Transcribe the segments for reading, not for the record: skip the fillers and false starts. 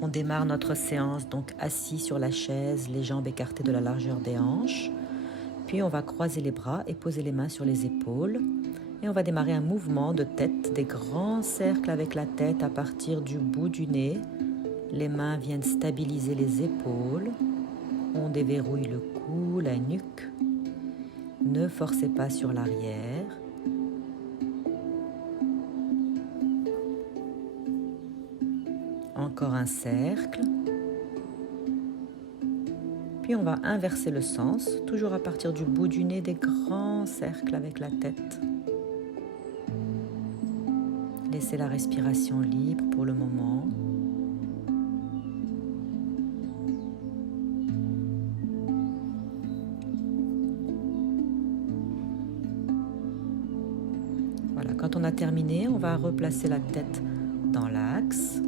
On démarre notre séance donc assis sur la chaise, les jambes écartées de la largeur des hanches. Puis on va croiser les bras et poser les mains sur les épaules. Et on va démarrer un mouvement de tête, des grands cercles avec la tête à partir du bout du nez. Les mains viennent stabiliser les épaules. On déverrouille le cou, la nuque. Ne forcez pas sur l'arrière. Encore un cercle. Puis on va inverser le sens, toujours à partir du bout du nez, des grands cercles avec la tête. Laissez la respiration libre pour le moment. Voilà, quand on a terminé, on va replacer la tête dans l'axe.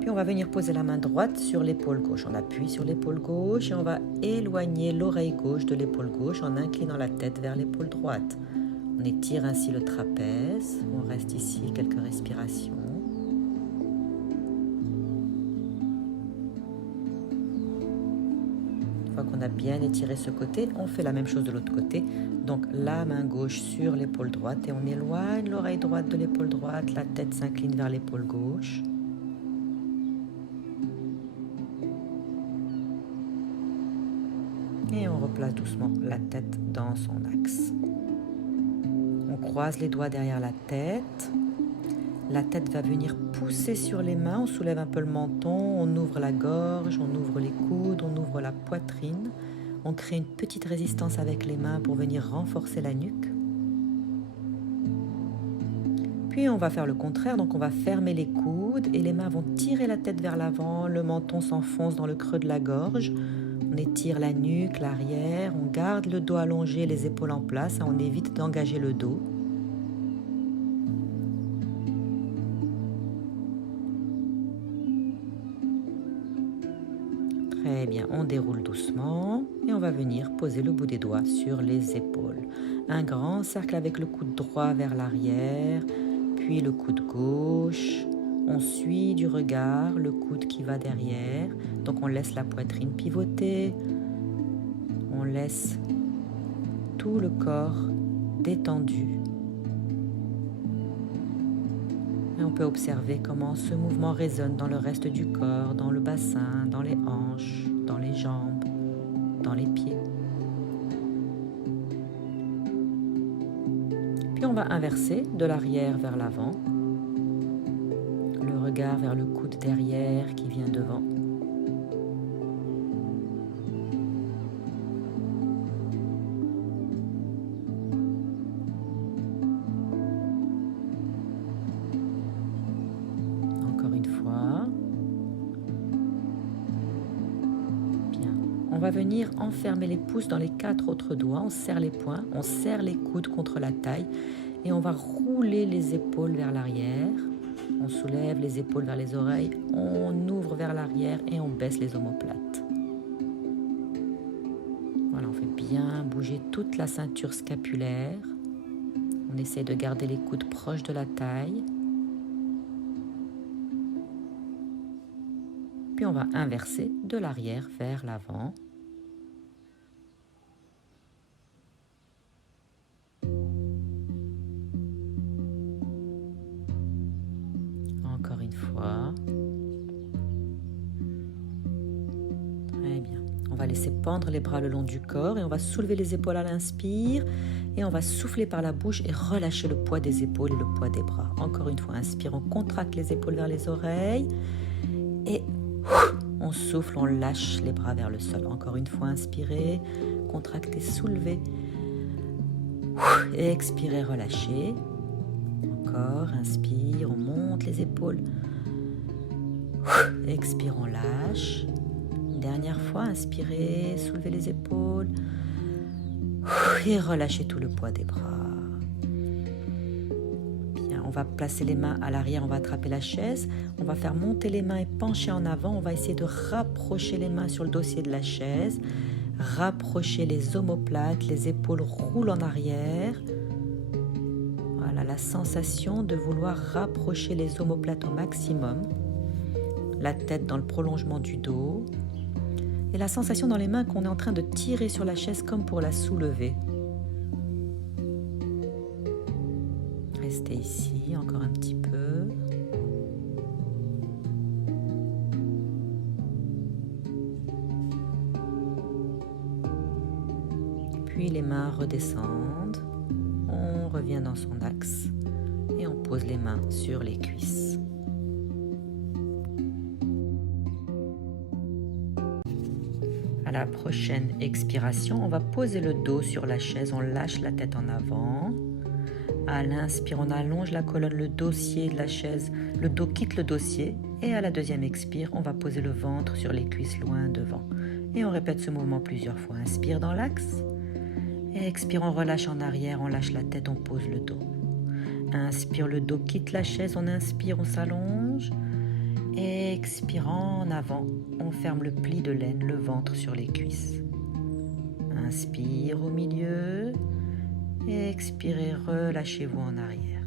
Puis on va venir poser la main droite sur l'épaule gauche. On appuie sur l'épaule gauche et on va éloigner l'oreille gauche de l'épaule gauche en inclinant la tête vers l'épaule droite. On étire ainsi le trapèze. On reste ici quelques respirations. Une fois qu'on a bien étiré ce côté, on fait la même chose de l'autre côté. Donc la main gauche sur l'épaule droite et on éloigne l'oreille droite de l'épaule droite. La tête s'incline vers l'épaule gauche. Et on replace doucement la tête dans son axe. On croise les doigts derrière la tête. La tête va venir pousser sur les mains. On soulève un peu le menton, on ouvre la gorge, on ouvre les coudes, on ouvre la poitrine. On crée une petite résistance avec les mains pour venir renforcer la nuque. Puis on va faire le contraire, donc on va fermer les coudes et les mains vont tirer la tête vers l'avant. Le menton s'enfonce dans le creux de la gorge. On étire la nuque, l'arrière, on garde le dos allongé, les épaules en place, on évite d'engager le dos. Très bien, on déroule doucement et on va venir poser le bout des doigts sur les épaules. Un grand cercle avec le coude droit vers l'arrière, puis le coude gauche. On suit du regard le coude qui va derrière, donc on laisse la poitrine pivoter, on laisse tout le corps détendu. Et on peut observer comment ce mouvement résonne dans le reste du corps, dans le bassin, dans les hanches, dans les jambes, dans les pieds. Puis on va inverser de l'arrière vers l'avant. Le regard vers le coude derrière qui vient devant. Encore une fois. Bien. On va venir enfermer les pouces dans les 4 autres doigts. On serre les poings, on serre les coudes contre la taille et on va rouler les épaules vers l'arrière. On soulève les épaules vers les oreilles, on ouvre vers l'arrière et on baisse les omoplates. Voilà, on fait bien bouger toute la ceinture scapulaire. On essaie de garder les coudes proches de la taille. Puis on va inverser de l'arrière vers l'avant. Encore une fois. Très bien. On va laisser pendre les bras le long du corps et on va soulever les épaules à l'inspire et on va souffler par la bouche et relâcher le poids des épaules et le poids des bras. Encore une fois, inspire, on contracte les épaules vers les oreilles et on souffle, on lâche les bras vers le sol. Encore une fois, inspirez, contractez, soulevez, et expirez, relâchez. Encore, inspire, on monte les épaules. Expire, on lâche. Une dernière fois, inspirez, soulevez les épaules. Et relâchez tout le poids des bras. Bien, on va placer les mains à l'arrière, on va attraper la chaise. On va faire monter les mains et pencher en avant. On va essayer de rapprocher les mains sur le dossier de la chaise. Rapprocher les omoplates, les épaules roulent en arrière. Voilà, la sensation de vouloir rapprocher les omoplates au maximum, la tête dans le prolongement du dos, et la sensation dans les mains qu'on est en train de tirer sur la chaise comme pour la soulever. Restez ici encore un petit peu. Puis les mains redescendent, on revient dans son axe et on pose les mains sur les cuisses. À la prochaine expiration, on va poser le dos sur la chaise, on lâche la tête en avant. À l'inspire, on allonge la colonne, le dossier de la chaise, le dos quitte le dossier. Et à la deuxième expire, on va poser le ventre sur les cuisses loin devant. Et on répète ce mouvement plusieurs fois. Inspire dans l'axe. Et expire, on relâche en arrière, on lâche la tête, on pose le dos. Inspire, le dos quitte la chaise, on inspire, on s'allonge. Expire en avant, on ferme le pli de laine, le ventre sur les cuisses. Inspire au milieu. Expirez, relâchez-vous en arrière.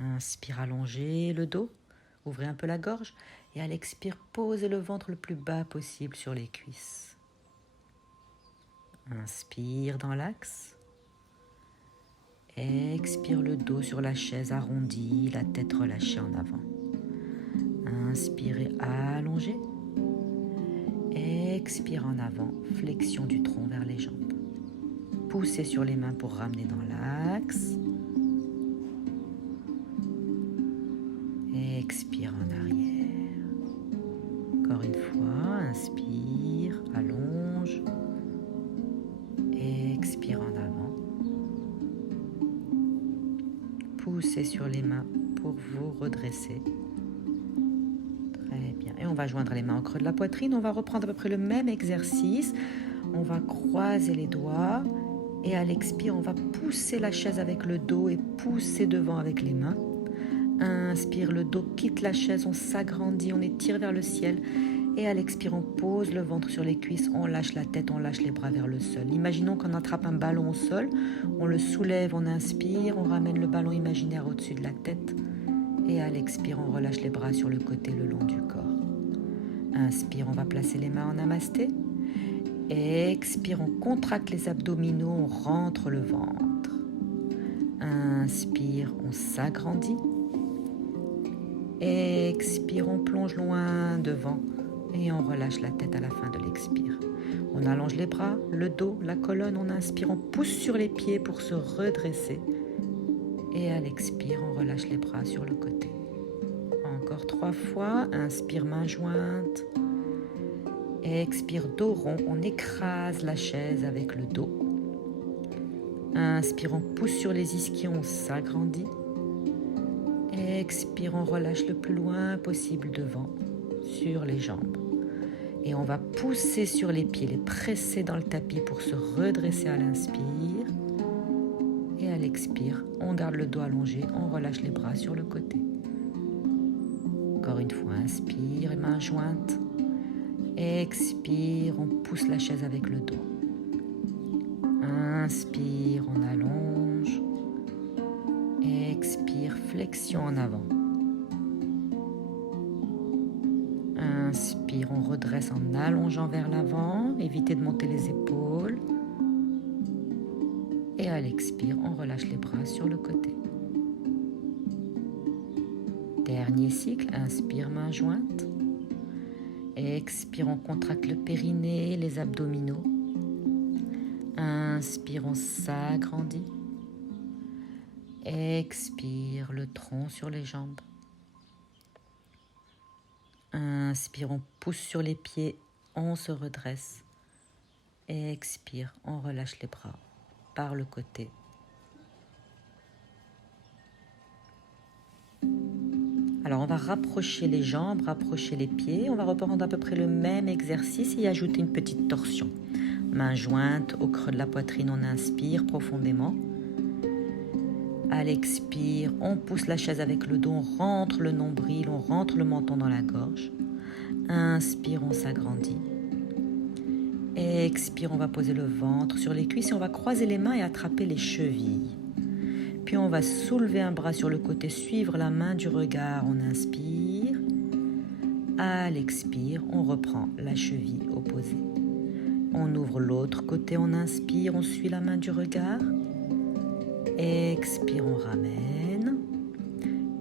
Inspire, allongez le dos, ouvrez un peu la gorge. Et à l'expire, posez le ventre le plus bas possible sur les cuisses. Inspire dans l'axe. Expire, le dos sur la chaise arrondi, la tête relâchée en avant. Inspirez, allongez. Expire en avant, flexion du tronc vers les jambes. Poussez sur les mains pour ramener dans l'axe. Expire en arrière. Encore une fois, inspire, allonge. Expire en avant. Poussez sur les mains pour vous redresser. Très bien. Et on va joindre les mains au creux de la poitrine. On va reprendre à peu près le même exercice. On va croiser les doigts. Et à l'expire, on va pousser la chaise avec le dos et pousser devant avec les mains. Inspire, le dos quitte la chaise, on s'agrandit, on étire vers le ciel. Et à l'expire, on pose le ventre sur les cuisses, on lâche la tête, on lâche les bras vers le sol. Imaginons qu'on attrape un ballon au sol, on le soulève, on inspire, on ramène le ballon imaginaire au-dessus de la tête. Et à l'expire, on relâche les bras sur le côté le long du corps. Inspire, on va placer les mains en namasté. Expire, on contracte les abdominaux, on rentre le ventre. Inspire, on s'agrandit. Expire, on plonge loin devant et on relâche la tête à la fin de l'expire. On allonge les bras, le dos, la colonne, on inspire, on pousse sur les pieds pour se redresser. Et à l'expire, on relâche les bras sur le côté. Encore 3 fois, inspire, main jointe. Expire, dos rond, on écrase la chaise avec le dos. Inspire, on pousse sur les ischions, on s'agrandit. Expire, on relâche le plus loin possible devant, sur les jambes. Et on va pousser sur les pieds, les presser dans le tapis pour se redresser à l'inspire. Et à l'expire, on garde le dos allongé, on relâche les bras sur le côté. Encore une fois, inspire et main jointe. Expire, on pousse la chaise avec le dos. Inspire, on allonge. Expire, flexion en avant. Inspire, on redresse en allongeant vers l'avant. Évitez de monter les épaules. Et à l'expire, on relâche les bras sur le côté. Dernier cycle, inspire, main jointe. Expire, on contracte le périnée, les abdominaux. Inspire, on s'agrandit. Expire, le tronc sur les jambes. Inspire, on pousse sur les pieds, on se redresse. Expire, on relâche les bras par le côté. Alors on va rapprocher les jambes, rapprocher les pieds. On va reprendre à peu près le même exercice et y ajouter une petite torsion. Main jointe au creux de la poitrine, on inspire profondément. À l'expire, on pousse la chaise avec le dos, on rentre le nombril, on rentre le menton dans la gorge. Inspire, on s'agrandit. Expire, on va poser le ventre sur les cuisses et on va croiser les mains et attraper les chevilles. Puis on va soulever un bras sur le côté, suivre la main du regard. On inspire. À l'expire, on reprend la cheville opposée. On ouvre l'autre côté, on inspire, on suit la main du regard. Expire, on ramène.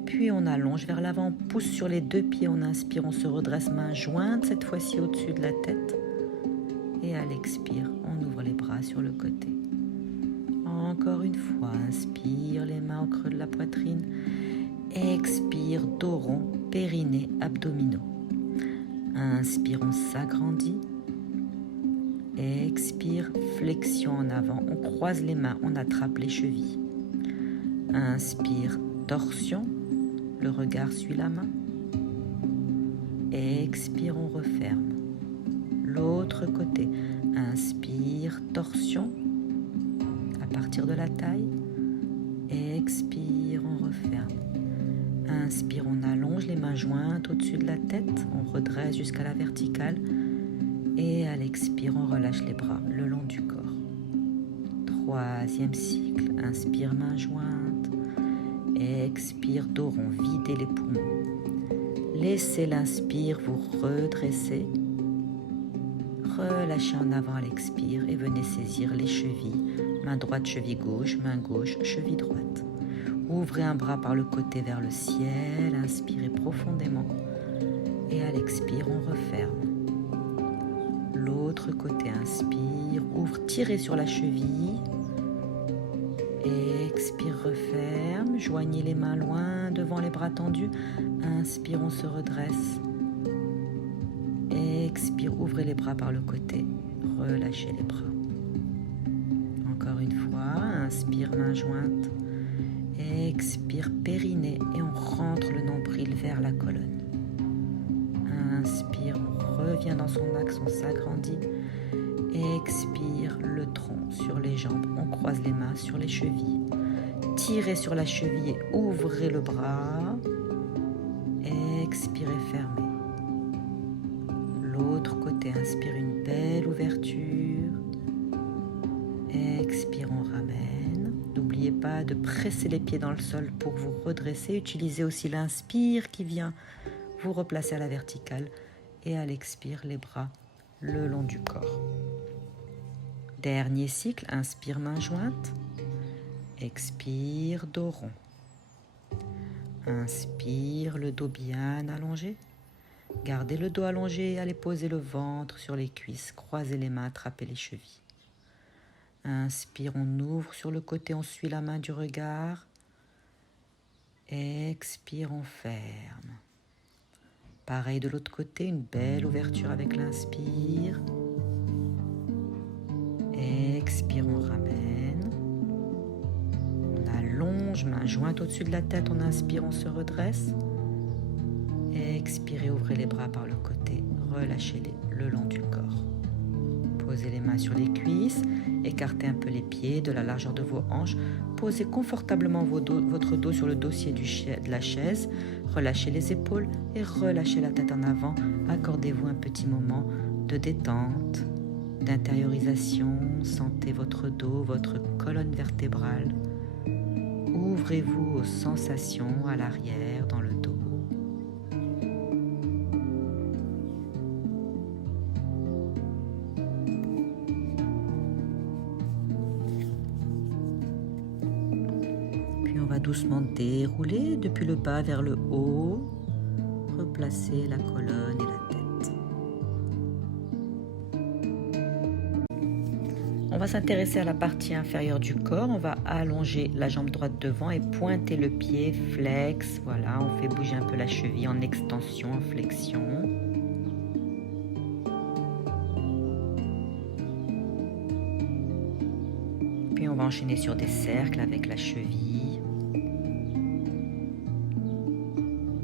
Puis on allonge vers l'avant, on pousse sur les deux pieds, on inspire, on se redresse, main jointe, cette fois-ci au-dessus de la tête. Et à l'expire, on ouvre les bras sur le côté. Encore une fois, inspire, les mains au creux de la poitrine. Expire, dos rond, périnée, abdominaux. Inspire, on s'agrandit. Expire, flexion en avant, on croise les mains, on attrape les chevilles. Inspire, torsion, le regard suit la main. Expire, on referme. L'autre côté, inspire, torsion, à partir de la taille. Expire, on referme. Inspire, on allonge les mains jointes au-dessus de la tête, on redresse jusqu'à la verticale. Et à l'expire, on relâche les bras le long du corps. Troisième cycle, inspire, main jointe. Expire, dos rond, videz les poumons. Laissez l'inspire vous redresser. Relâchez en avant à l'expire et venez saisir les chevilles. Main droite, cheville gauche, main gauche, cheville droite. Ouvrez un bras par le côté vers le ciel, inspirez profondément. Et à l'expire, on referme. L'autre côté, inspire, ouvre, tirez sur la cheville. Expire, referme, joignez les mains loin devant les bras tendus. Inspire, on se redresse. Expire, ouvrez les bras par le côté, relâchez les bras. Encore une fois, inspire, main jointe. Expire, périnée et on rentre le nombril vers la colonne. Inspire, on revient dans son axe, on s'agrandit. Expire, le tronc sur les jambes, on croise les mains sur les chevilles. Tirez sur la cheville et ouvrez le bras. Expirez, fermez. L'autre côté, inspire une belle ouverture. Expire, on ramène. N'oubliez pas de presser les pieds dans le sol pour vous redresser. Utilisez aussi l'inspire qui vient vous replacer à la verticale. Et à l'expire, les bras le long du corps. Dernier cycle, inspire, main jointe. Expire, dos rond. Inspire, le dos bien allongé. Gardez le dos allongé et allez poser le ventre sur les cuisses. Croisez les mains, attrapez les chevilles. Inspire, on ouvre sur le côté, on suit la main du regard. Expire, on ferme. Pareil de l'autre côté, une belle ouverture avec l'inspire. Expire, on ramène. On allonge, main jointe au-dessus de la tête, on inspire, on se redresse. Expirez, ouvrez les bras par le côté, relâchez-les le long du corps. Posez les mains sur les cuisses, écartez un peu les pieds de la largeur de vos hanches. Posez confortablement votre dos sur le dossier de la chaise. Relâchez les épaules et relâchez la tête en avant. Accordez-vous un petit moment de détente, d'intériorisation. Sentez votre dos, votre colonne vertébrale. Ouvrez-vous aux sensations à l'arrière, dans le dos. Puis on va doucement dérouler depuis le bas vers le haut. Replacer la colonne et la tête. On va s'intéresser à la partie inférieure du corps. On va allonger la jambe droite devant et pointer le pied, flex. Voilà, on fait bouger un peu la cheville en extension, en flexion. Puis on va enchaîner sur des cercles avec la cheville.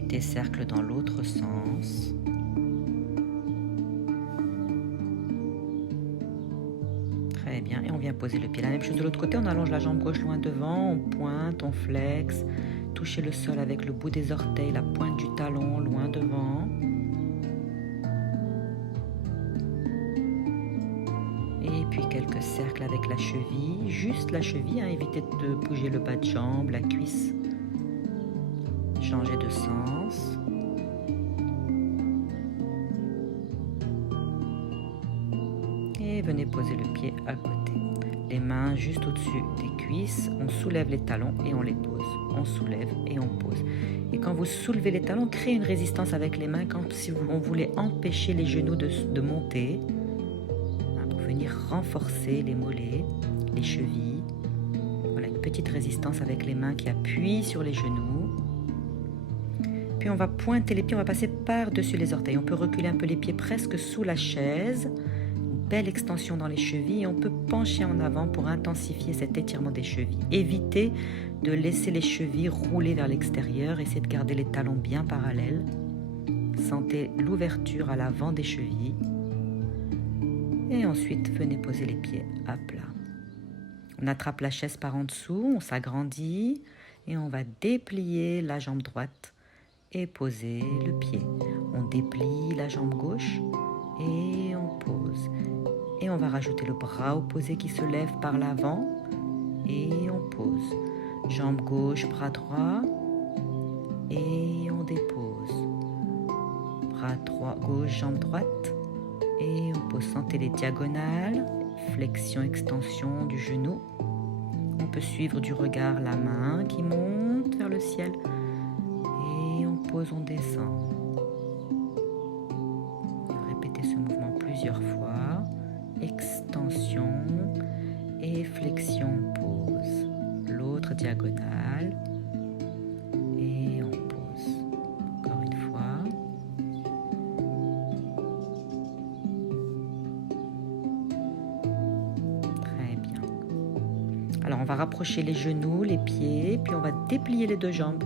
Des cercles dans l'autre sens. Très bien, et on vient poser le pied. La même chose de l'autre côté, on allonge la jambe gauche loin devant, on pointe, on flexe. Touchez le sol avec le bout des orteils, la pointe du talon loin devant. Et puis quelques cercles avec la cheville, juste la cheville, évitez de bouger le bas de jambe, la cuisse. Changez de sens. Et venez poser le pied à côté. Les mains juste au-dessus des cuisses, on soulève les talons et on les pose. On soulève et on pose. Et quand vous soulevez les talons, créez une résistance avec les mains, comme si on voulait empêcher les genoux de monter, pour venir renforcer les mollets, les chevilles. Voilà, une petite résistance avec les mains qui appuient sur les genoux. Puis on va pointer les pieds, on va passer par-dessus les orteils. On peut reculer un peu les pieds presque sous la chaise. Belle extension dans les chevilles et on peut pencher en avant pour intensifier cet étirement des chevilles. Évitez de laisser les chevilles rouler vers l'extérieur, essayez de garder les talons bien parallèles. Sentez l'ouverture à l'avant des chevilles. Et ensuite, venez poser les pieds à plat. On attrape la chaise par en dessous, on s'agrandit et on va déplier la jambe droite et poser le pied. On déplie la jambe gauche et on pose. Et on va rajouter le bras opposé qui se lève par l'avant et on pose. Jambe gauche, bras droit et on dépose. Bras droit, gauche, jambe droite et on pose. Sentez les diagonales, flexion, extension du genou. On peut suivre du regard la main qui monte vers le ciel et on pose, on descend. Répétez ce mouvement plusieurs fois. Extension et flexion, pose. L'autre diagonale et on pose. Encore une fois. Très bien. Alors on va rapprocher les genoux, les pieds, puis on va déplier les deux jambes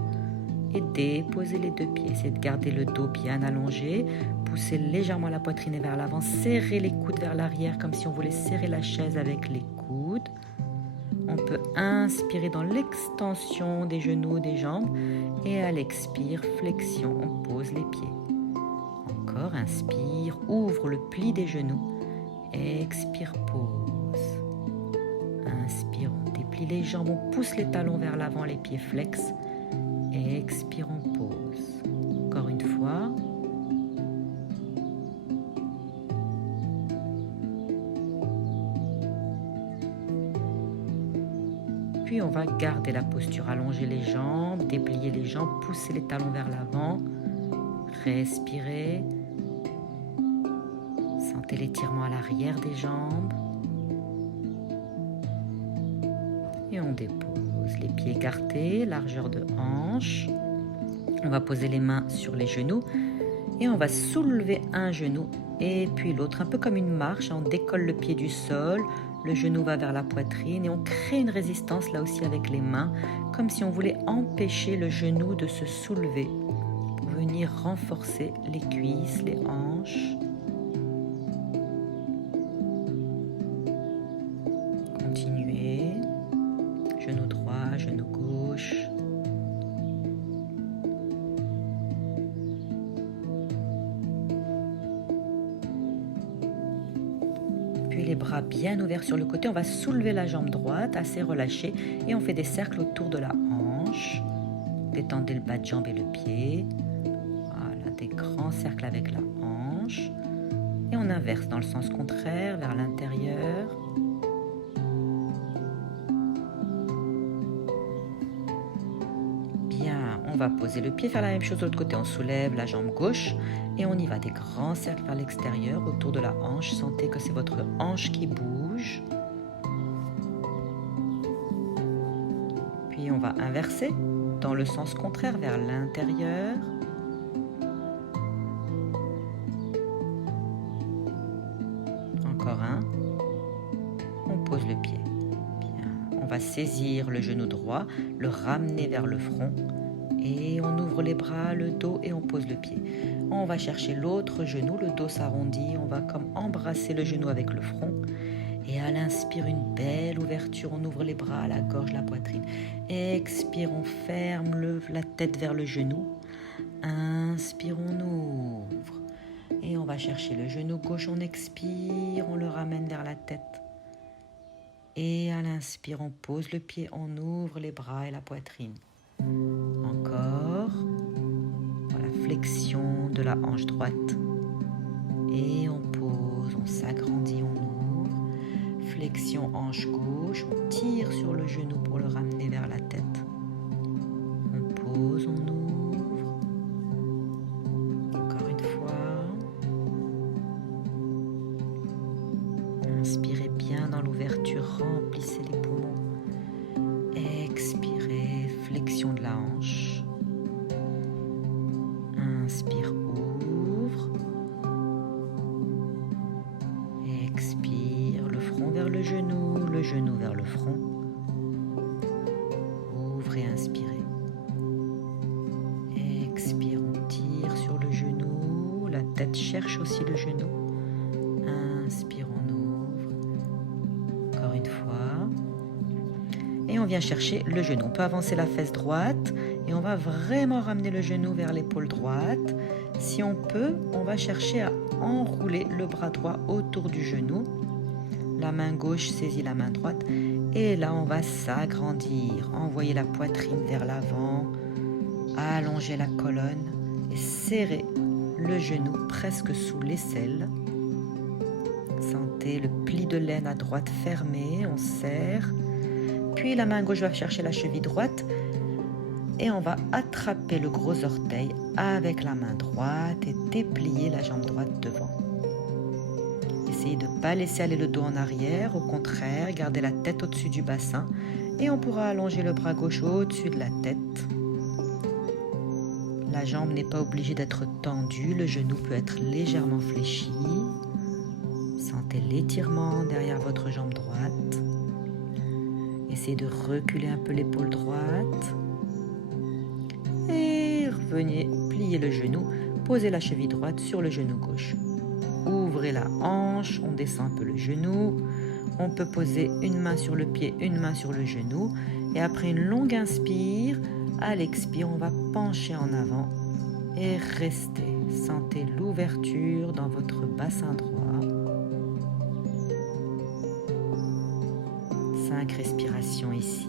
et déposer les deux pieds. Essayez de garder le dos bien allongé. Poussez légèrement la poitrine vers l'avant, serrez les coudes vers l'arrière comme si on voulait serrer la chaise avec les coudes. On peut inspirer dans l'extension des genoux, des jambes et à l'expire, flexion, on pose les pieds. Encore, inspire, ouvre le pli des genoux, expire, pose. Inspire, on déplie les jambes, on pousse les talons vers l'avant, les pieds flex. Expire, on pose. Encore une fois. Puis on va garder la posture, allonger les jambes, déplier les jambes, pousser les talons vers l'avant, respirez, sentez l'étirement à l'arrière des jambes et on dépose les pieds écartés, largeur de hanche. On va poser les mains sur les genoux et on va soulever un genou et puis l'autre, un peu comme une marche, on décolle le pied du sol. Le genou va vers la poitrine et on crée une résistance là aussi avec les mains, comme si on voulait empêcher le genou de se soulever pour venir renforcer les cuisses, les hanches. Continuez. Genou droit, genou gauche. Les bras bien ouverts sur le côté, on va soulever la jambe droite, assez relâchée, et on fait des cercles autour de la hanche. Détendez le bas de jambe et le pied. Voilà, des grands cercles avec la hanche. Et on inverse dans le sens contraire, vers l'intérieur. Bien, on va poser le pied, faire la même chose de l'autre côté. On soulève la jambe gauche. Et on y va, des grands cercles vers l'extérieur, autour de la hanche. Sentez que c'est votre hanche qui bouge. Puis on va inverser dans le sens contraire, vers l'intérieur. Encore un. On pose le pied. Bien. On va saisir le genou droit, le ramener vers le front. Et on ouvre les bras, le dos et on pose le pied. On va chercher l'autre genou, le dos s'arrondit. On va comme embrasser le genou avec le front. Et à l'inspire, une belle ouverture. On ouvre les bras, la gorge, la poitrine. Expire, on ferme la tête vers le genou. Inspire, on ouvre. Et on va chercher le genou gauche, on expire, on le ramène vers la tête. Et à l'inspire, on pose le pied, on ouvre les bras et la poitrine. Encore. Voilà, flexion de la hanche droite. Et on pose, on s'agrandit, on ouvre. Flexion hanche gauche, on tire sur le genou pour le ramener vers la tête. On pose, on ouvre. Encore une fois. Inspirez bien dans l'ouverture, remplissez les poumons. Expirez, flexion de la hanche. Inspire, ouvre. Expire, le front vers le genou vers le front. Ouvrez, inspirez. Expire, on tire sur le genou. La tête cherche aussi le genou. Inspire, on ouvre. Encore une fois. Et on vient chercher le genou. On peut avancer la fesse droite et on va vraiment ramener le genou vers l'épaule droite. Si on peut, on va chercher à enrouler le bras droit autour du genou. La main gauche saisit la main droite. Et là, on va s'agrandir. Envoyer la poitrine vers l'avant. Allonger la colonne et serrer le genou presque sous l'aisselle. Sentez le pli de laine à droite fermé. On serre. Puis la main gauche va chercher la cheville droite. Et on va attraper le gros orteil avec la main droite et déplier la jambe droite devant. Essayez de ne pas laisser aller le dos en arrière, au contraire, gardez la tête au-dessus du bassin et on pourra allonger le bras gauche au-dessus de la tête. La jambe n'est pas obligée d'être tendue, le genou peut être légèrement fléchi. Sentez l'étirement derrière votre jambe droite. Essayez de reculer un peu l'épaule droite. Et revenez plier le genou, posez la cheville droite sur le genou gauche. Ouvrez la hanche, on descend un peu le genou. On peut poser une main sur le pied, une main sur le genou. Et après une longue inspire, à l'expire, on va pencher en avant et rester. Sentez l'ouverture dans votre bassin droit. 5 respirations ici.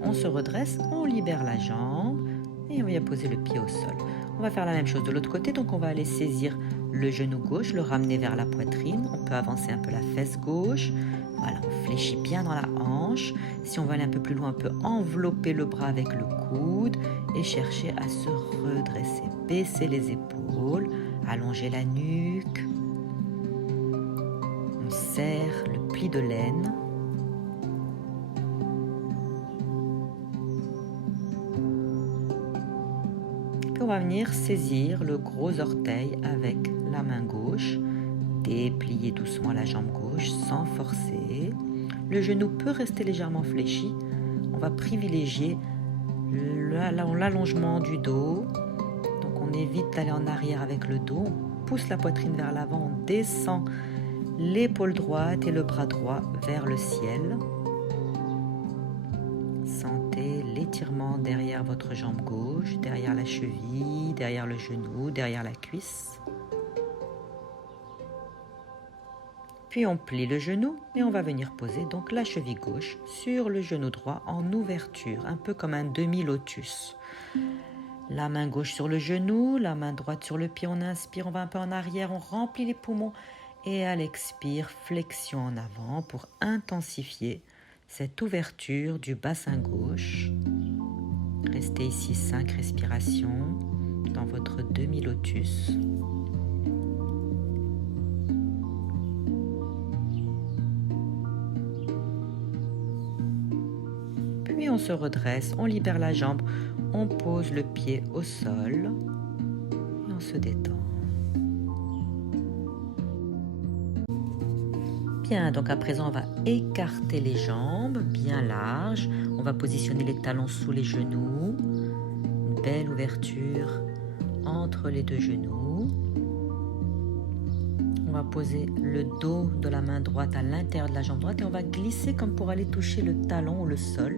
On se redresse, on libère la jambe et on vient poser le pied au sol. On va faire la même chose de l'autre côté, donc on va aller saisir le genou gauche, le ramener vers la poitrine. On peut avancer un peu la fesse gauche. Voilà, on fléchit bien dans la hanche. Si on veut aller un peu plus loin, on peut envelopper le bras avec le coude et chercher à se redresser. Baisser les épaules, allonger la nuque. On serre le pli de laine. On va venir saisir le gros orteil avec la main gauche, déplier doucement la jambe gauche sans forcer. Le genou peut rester légèrement fléchi. On va privilégier l'allongement du dos. Donc on évite d'aller en arrière avec le dos. On pousse la poitrine vers l'avant, on descend l'épaule droite et le bras droit vers le ciel. Sentez l'étirement derrière votre jambe gauche, derrière la cheville, derrière le genou, derrière la cuisse. Puis on plie le genou et on va venir poser donc la cheville gauche sur le genou droit en ouverture, un peu comme un demi-lotus. La main gauche sur le genou, la main droite sur le pied, on inspire, on va un peu en arrière, on remplit les poumons et à l'expire, flexion en avant pour intensifier cette ouverture du bassin gauche. Restez ici 5 respirations dans votre demi-lotus. Puis on se redresse, on libère la jambe, on pose le pied au sol et on se détend. Bien, donc à présent on va écarter les jambes bien larges. On va positionner les talons sous les genoux. Une belle ouverture entre les deux genoux. On va poser le dos de la main droite à l'intérieur de la jambe droite et on va glisser comme pour aller toucher le talon ou le sol.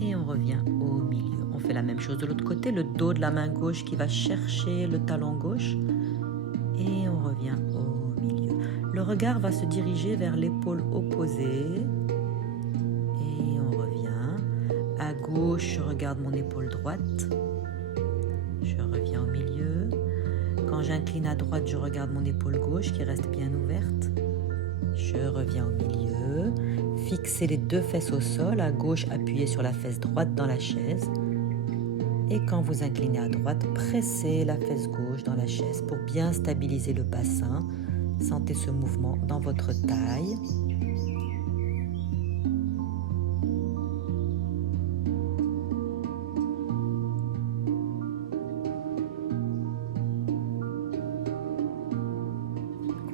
Et on revient au milieu. On fait la même chose de l'autre côté, le dos de la main gauche qui va chercher le talon gauche. Et on revient au milieu. Le regard va se diriger vers l'épaule opposée. Et on revient. À gauche, je regarde mon épaule droite. Je reviens au milieu. Quand j'incline à droite, je regarde mon épaule gauche qui reste bien ouverte. Je reviens au milieu. Fixez les deux fesses au sol, à gauche appuyez sur la fesse droite dans la chaise. Et quand vous inclinez à droite, pressez la fesse gauche dans la chaise pour bien stabiliser le bassin. Sentez ce mouvement dans votre taille.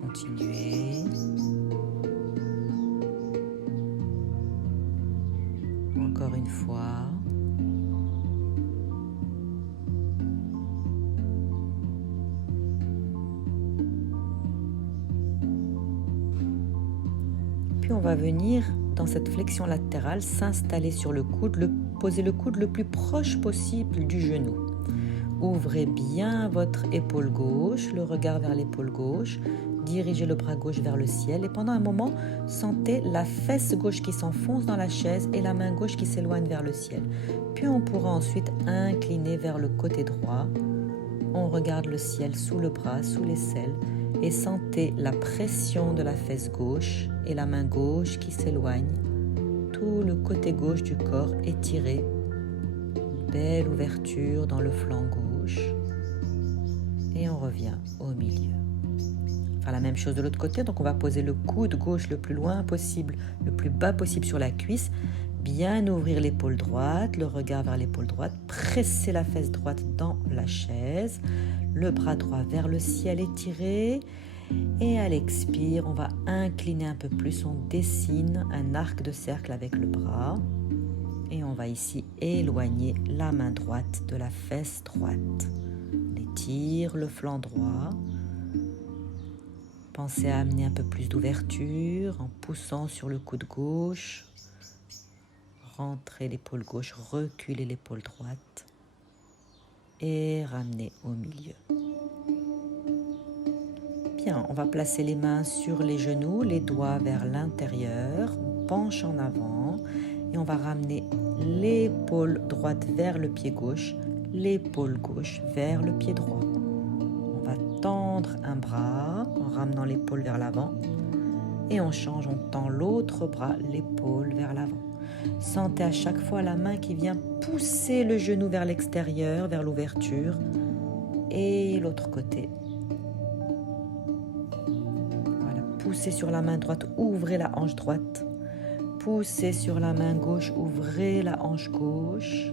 Continuez. Encore une fois. Puis on va venir dans cette flexion latérale, s'installer sur le coude, poser le coude le plus proche possible du genou. Ouvrez bien votre épaule gauche, le regard vers l'épaule gauche, dirigez le bras gauche vers le ciel et pendant un moment, sentez la fesse gauche qui s'enfonce dans la chaise et la main gauche qui s'éloigne vers le ciel. Puis on pourra ensuite incliner vers le côté droit. On regarde le ciel sous le bras, sous l'aisselle et sentez la pression de la fesse gauche et la main gauche qui s'éloigne. Tout le côté gauche du corps étiré. Belle ouverture dans le flanc gauche. Et on revient au milieu. Faire la même chose de l'autre côté, donc on va poser le coude gauche le plus loin possible, le plus bas possible sur la cuisse. Bien ouvrir l'épaule droite, le regard vers l'épaule droite, presser la fesse droite dans la chaise, le bras droit vers le ciel étiré. Et à l'expire, on va incliner un peu plus, on dessine un arc de cercle avec le bras. Et on va ici éloigner la main droite de la fesse droite. On étire le flanc droit. Pensez à amener un peu plus d'ouverture en poussant sur le coude gauche. Rentrez l'épaule gauche, reculez l'épaule droite. Et ramenez au milieu. Bien, on va placer les mains sur les genoux, les doigts vers l'intérieur. On penche en avant. Et on va ramener l'épaule droite vers le pied gauche, l'épaule gauche vers le pied droit. On va tendre un bras en ramenant l'épaule vers l'avant et on change, on tend l'autre bras, l'épaule vers l'avant. Sentez à chaque fois la main qui vient pousser le genou vers l'extérieur, vers l'ouverture et l'autre côté. Voilà, poussez sur la main droite, ouvrez la hanche droite. Poussez sur la main gauche, ouvrez la hanche gauche.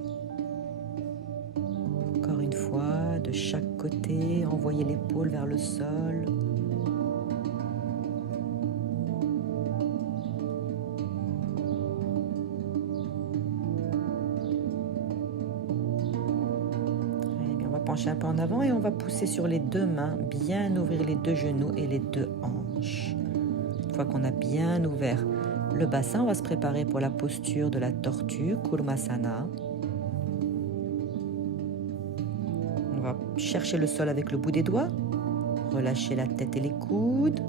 Encore une fois, de chaque côté, envoyez l'épaule vers le sol. Très bien, on va pencher un peu en avant et on va pousser sur les deux mains, bien ouvrir les deux genoux et les deux hanches. Une fois qu'on a bien ouvert le bassin, on va se préparer pour la posture de la tortue, Kurmasana. On va chercher le sol avec le bout des doigts, relâcher la tête et les coudes.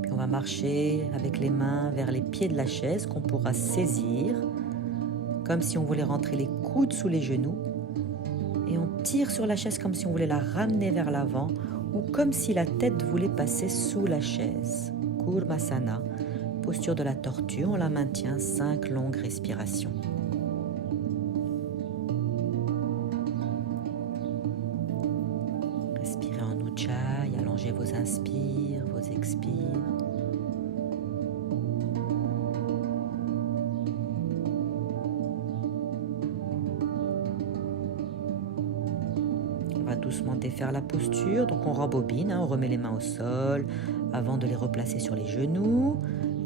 Puis on va marcher avec les mains vers les pieds de la chaise qu'on pourra saisir, comme si on voulait rentrer les coudes sous les genoux. Et on tire sur la chaise comme si on voulait la ramener vers l'avant ou comme si la tête voulait passer sous la chaise. Kurmasana, posture de la tortue, on la maintient 5 longues respirations. Respirez en Ujjayi, allongez vos inspires, vos expires. On va doucement défaire la posture, donc on rembobine, on remet les mains au sol avant de les replacer sur les genoux.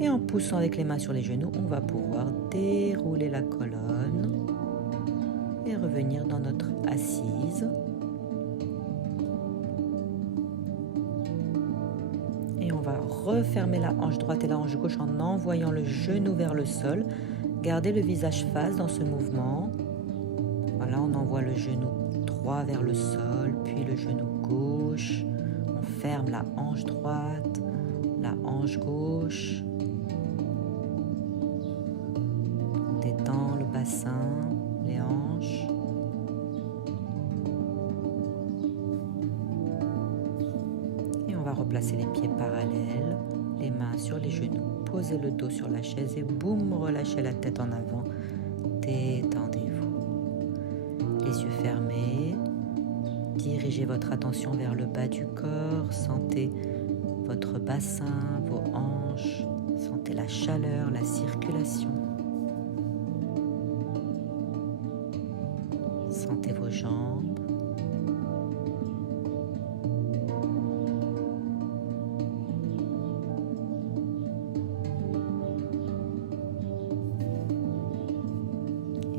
Et en poussant avec les mains sur les genoux, on va pouvoir dérouler la colonne et revenir dans notre assise. Et on va refermer la hanche droite et la hanche gauche en envoyant le genou vers le sol. Gardez le visage face dans ce mouvement. Voilà, on envoie le genou droit vers le sol, puis le genou gauche. On ferme la hanche droite, la hanche gauche. On détend le bassin, les hanches. Et on va replacer les pieds parallèles, les mains sur les genoux. Posez le dos sur la chaise et boum, relâchez la tête en avant. Détendez-vous. Les yeux fermés. Dirigez votre attention vers le bas du corps. Sentez votre bassin, vos hanches. Sentez la chaleur, la circulation. Sentez vos jambes.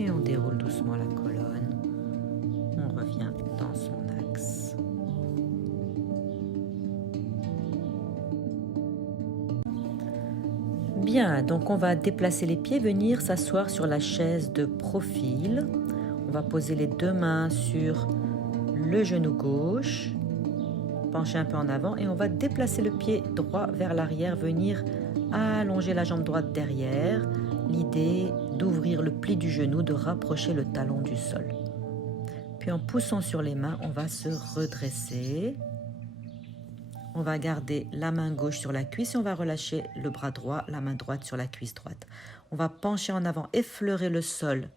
Et on déroule doucement la colonne. On revient dans son axe. Bien, donc on va déplacer les pieds, venir s'asseoir sur la chaise de profil. On va poser les deux mains sur le genou gauche, pencher un peu en avant et on va déplacer le pied droit vers l'arrière, venir allonger la jambe droite derrière. L'idée d'ouvrir le pli du genou, de rapprocher le talon du sol. Puis en poussant sur les mains, on va se redresser. On va garder la main gauche sur la cuisse et on va relâcher le bras droit, la main droite sur la cuisse droite. On va pencher en avant, effleurer le sol,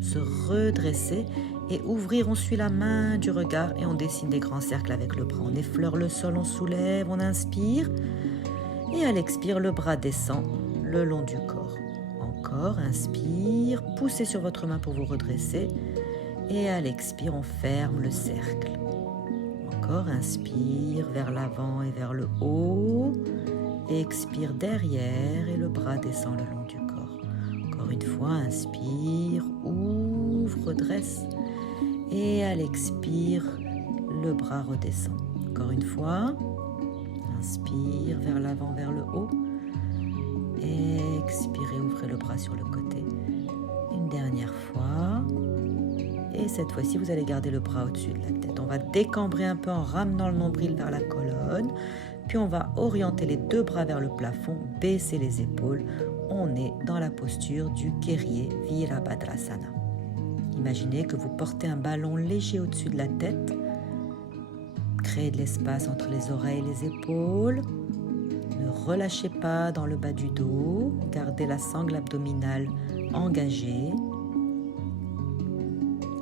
se redresser et ouvrir. On suit la main du regard et on dessine des grands cercles avec le bras. On effleure le sol, on soulève, on inspire. Et à l'expire, le bras descend le long du corps. Encore, inspire, poussez sur votre main pour vous redresser. Et à l'expire, on ferme le cercle. Encore, inspire vers l'avant et vers le haut. Expire derrière et le bras descend le long du corps. Encore une fois, inspire, ouvre, redresse. Et à l'expire, le bras redescend. Encore une fois, inspire vers l'avant, vers le haut. Expirez, ouvrez le bras sur le côté. Une dernière fois. Et cette fois-ci, vous allez garder le bras au-dessus de la tête. On va décambrer un peu en ramenant le nombril vers la colonne. Puis on va orienter les deux bras vers le plafond, baisser les épaules. On est dans la posture du guerrier Virabhadrasana. Imaginez que vous portez un ballon léger au-dessus de la tête. Créez de l'espace entre les oreilles et les épaules. Ne relâchez pas dans le bas du dos. Gardez la sangle abdominale engagée.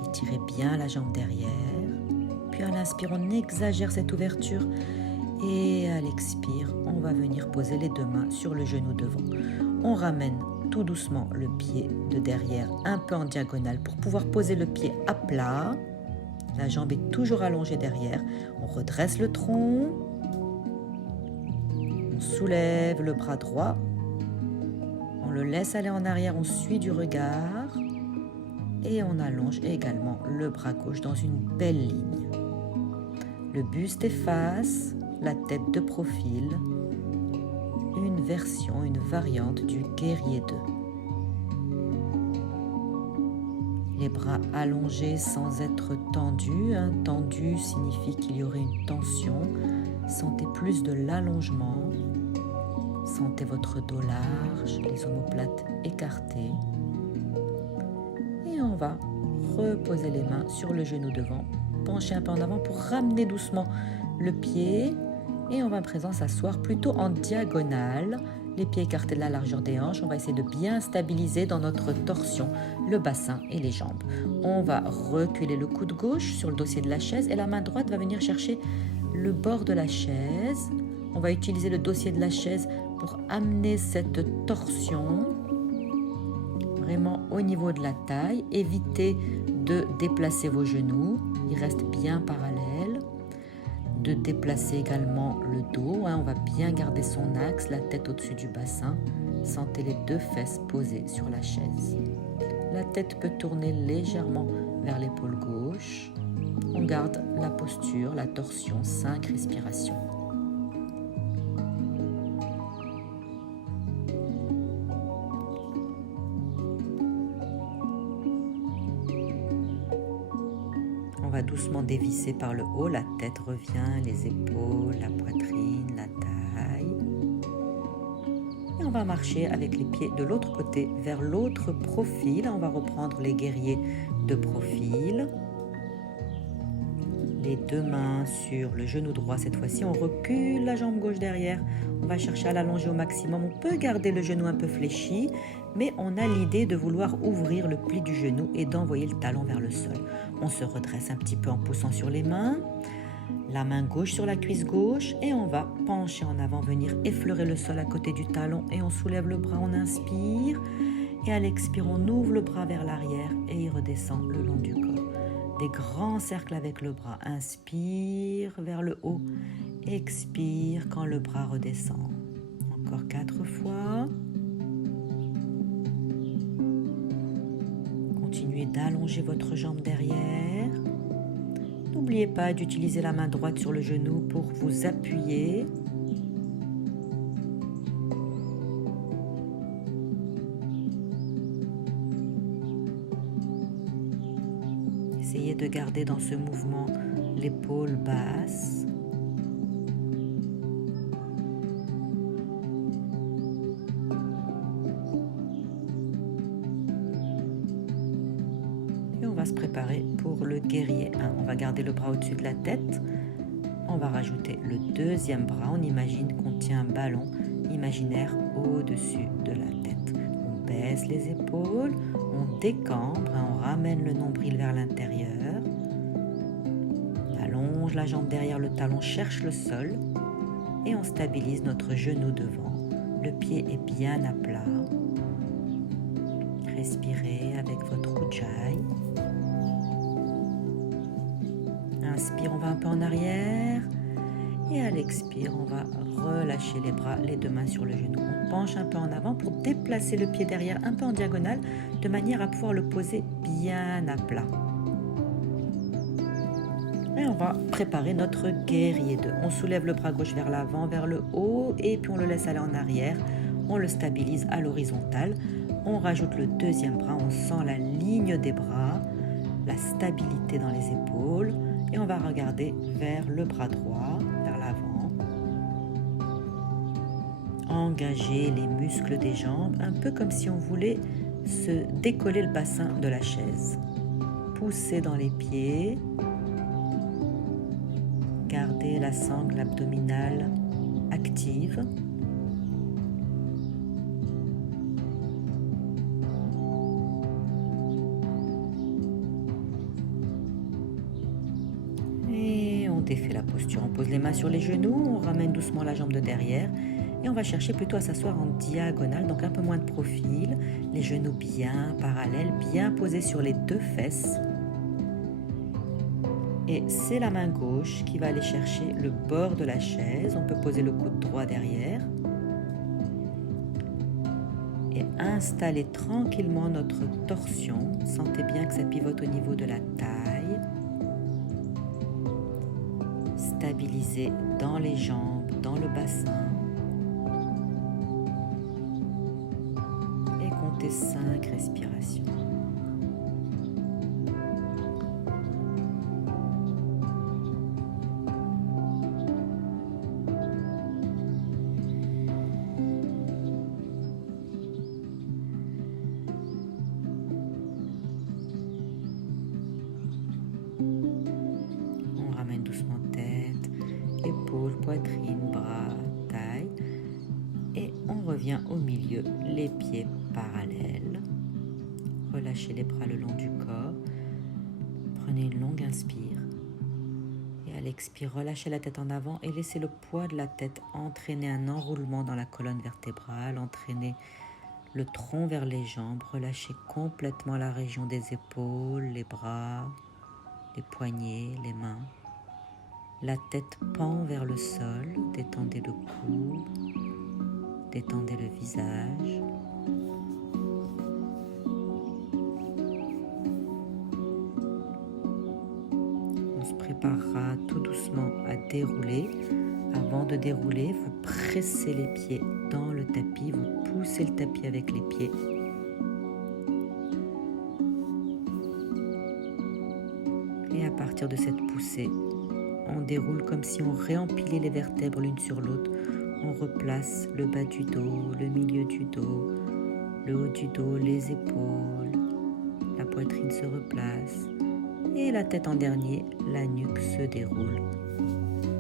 Étirez bien la jambe derrière. Puis à l'inspire, on exagère cette ouverture. Et à l'expire, on va venir poser les deux mains sur le genou devant. On ramène tout doucement le pied de derrière un peu en diagonale pour pouvoir poser le pied à plat. La jambe est toujours allongée derrière. On redresse le tronc. On soulève le bras droit. On le laisse aller en arrière. On suit du regard. Et on allonge également le bras gauche dans une belle ligne. Le buste est face, la tête de profil. Une version, une variante du guerrier 2. Les bras allongés sans être tendus. Tendu signifie qu'il y aurait une tension. Sentez plus de l'allongement. Sentez votre dos large, les omoplates écartées. Et on va reposer les mains sur le genou devant. Pencher un peu en avant pour ramener doucement le pied. Et on va à présent s'asseoir plutôt en diagonale. Les pieds écartés de la largeur des hanches. On va essayer de bien stabiliser dans notre torsion le bassin et les jambes. On va reculer le coude gauche sur le dossier de la chaise et la main droite va venir chercher le bord de la chaise. On va utiliser le dossier de la chaise pour amener cette torsion vraiment au niveau de la taille. Évitez de déplacer vos genoux. Ils restent bien parallèles. De déplacer également le dos. On va bien garder son axe, la tête au-dessus du bassin. Sentez les deux fesses posées sur la chaise. La tête peut tourner légèrement vers l'épaule gauche. On garde la posture, la torsion, 5 respirations. On va doucement dévisser par le haut, la tête revient, les épaules, la poitrine, la taille. Et on va marcher avec les pieds de l'autre côté vers l'autre profil. On va reprendre les guerriers de profil. Les deux mains sur le genou droit cette fois-ci. On recule la jambe gauche derrière. On va chercher à l'allonger au maximum. On peut garder le genou un peu fléchi, mais on a l'idée de vouloir ouvrir le pli du genou et d'envoyer le talon vers le sol. On se redresse un petit peu en poussant sur les mains. La main gauche sur la cuisse gauche et on va pencher en avant, venir effleurer le sol à côté du talon et on soulève le bras, on inspire et à l'expire, on ouvre le bras vers l'arrière et il redescend le long du corps. Des grands cercles avec le bras. Inspire vers le haut, expire quand le bras redescend. Encore 4 fois. Continuez d'allonger votre jambe derrière. N'oubliez pas d'utiliser la main droite sur le genou pour vous appuyer. Essayez de garder dans ce mouvement l'épaule basse. Et on va se préparer pour le guerrier 1. On va garder le bras au-dessus de la tête. On va rajouter le deuxième bras. On imagine qu'on tient un ballon imaginaire au-dessus de la tête. On baisse les épaules, on décambre, on ramène le nombril vers l'intérieur. On allonge la jambe derrière le talon, cherche le sol et on stabilise notre genou devant. Le pied est bien à plat. Respirez avec votre ujjayi. Inspire, on va un peu en arrière. Et à l'expire, on va relâcher les bras, les deux mains sur le genou. On penche un peu en avant pour déplacer le pied derrière un peu en diagonale, de manière à pouvoir le poser bien à plat. Et on va préparer notre guerrier 2. On soulève le bras gauche vers l'avant, vers le haut, et puis on le laisse aller en arrière. On le stabilise à l'horizontale. On rajoute le deuxième bras, on sent la ligne des bras, la stabilité dans les épaules. Et on va regarder vers le bras droit, vers l'avant. Engager les muscles des jambes, un peu comme si on voulait se décoller le bassin de la chaise. Pousser dans les pieds. Garder la sangle abdominale active. On défait la posture, on pose les mains sur les genoux, on ramène doucement la jambe de derrière et on va chercher plutôt à s'asseoir en diagonale, donc un peu moins de profil, les genoux bien parallèles, bien posés sur les deux fesses. Et c'est la main gauche qui va aller chercher le bord de la chaise, on peut poser le coude droit derrière et installer tranquillement notre torsion. Sentez bien que ça pivote au niveau de la taille. Stabiliser dans les jambes, dans le bassin. Et comptez 5 respirations. On ramène doucement tête, épaules, poitrine, bras, taille. Et on revient au milieu, les pieds parallèles. Relâchez les bras le long du corps. Prenez une longue inspire. Et à l'expire, relâchez la tête en avant et laissez le poids de la tête entraîner un enroulement dans la colonne vertébrale, entraîner le tronc vers les jambes. Relâchez complètement la région des épaules, les bras, les poignets, les mains. La tête pend vers le sol, détendez le cou, détendez le visage. On se préparera tout doucement à dérouler. Avant de dérouler, vous pressez les pieds dans le tapis, vous poussez le tapis avec les pieds. Et à partir de cette poussée, on déroule comme si on réempilait les vertèbres l'une sur l'autre. On replace le bas du dos, le milieu du dos, le haut du dos, les épaules. La poitrine se replace. Et la tête en dernier, la nuque se déroule.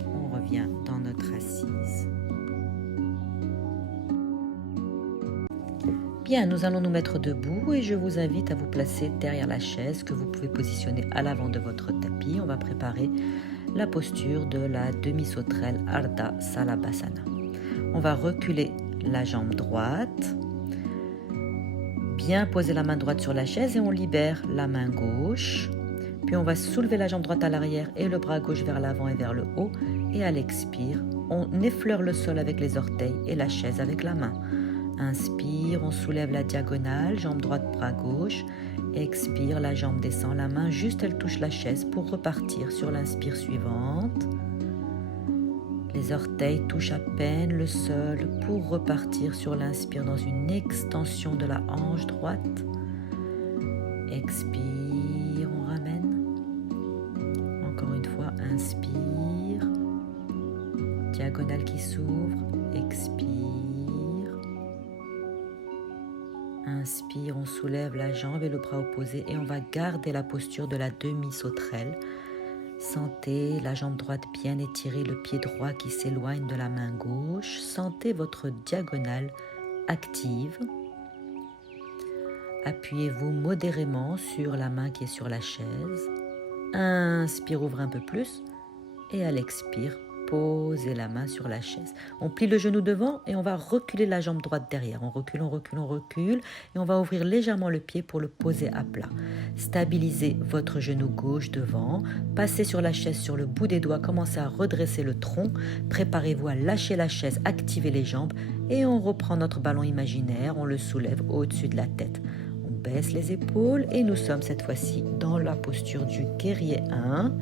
On revient dans notre assise. Bien, nous allons nous mettre debout et je vous invite à vous placer derrière la chaise que vous pouvez positionner à l'avant de votre tapis. On va préparer la posture de la demi-sauterelle Ardha Salabhasana. On va reculer la jambe droite, bien poser la main droite sur la chaise et on libère la main gauche. Puis on va soulever la jambe droite à l'arrière et le bras gauche vers l'avant et vers le haut. Et à l'expire, on effleure le sol avec les orteils et la chaise avec la main. Inspire, on soulève la diagonale, jambe droite, bras gauche. Expire, la jambe descend, la main juste elle touche la chaise pour repartir sur l'inspire suivante. Les orteils touchent à peine le sol pour repartir sur l'inspire dans une extension de la hanche droite. Expire, on ramène. Encore une fois, inspire. Diagonale qui s'ouvre, expire. Inspire, on soulève la jambe et le bras opposé et on va garder la posture de la demi-sauterelle. Sentez la jambe droite bien étirée, le pied droit qui s'éloigne de la main gauche. Sentez votre diagonale active. Appuyez-vous modérément sur la main qui est sur la chaise. Inspire, ouvre un peu plus et à l'expire, posez la main sur la chaise. On plie le genou devant et on va reculer la jambe droite derrière. On recule, on recule, on recule et on va ouvrir légèrement le pied pour le poser à plat. Stabilisez votre genou gauche devant. Passez sur la chaise sur le bout des doigts. Commencez à redresser le tronc. Préparez-vous à lâcher la chaise, activez les jambes et on reprend notre ballon imaginaire. On le soulève au-dessus de la tête. On baisse les épaules et nous sommes cette fois-ci dans la posture du guerrier 1.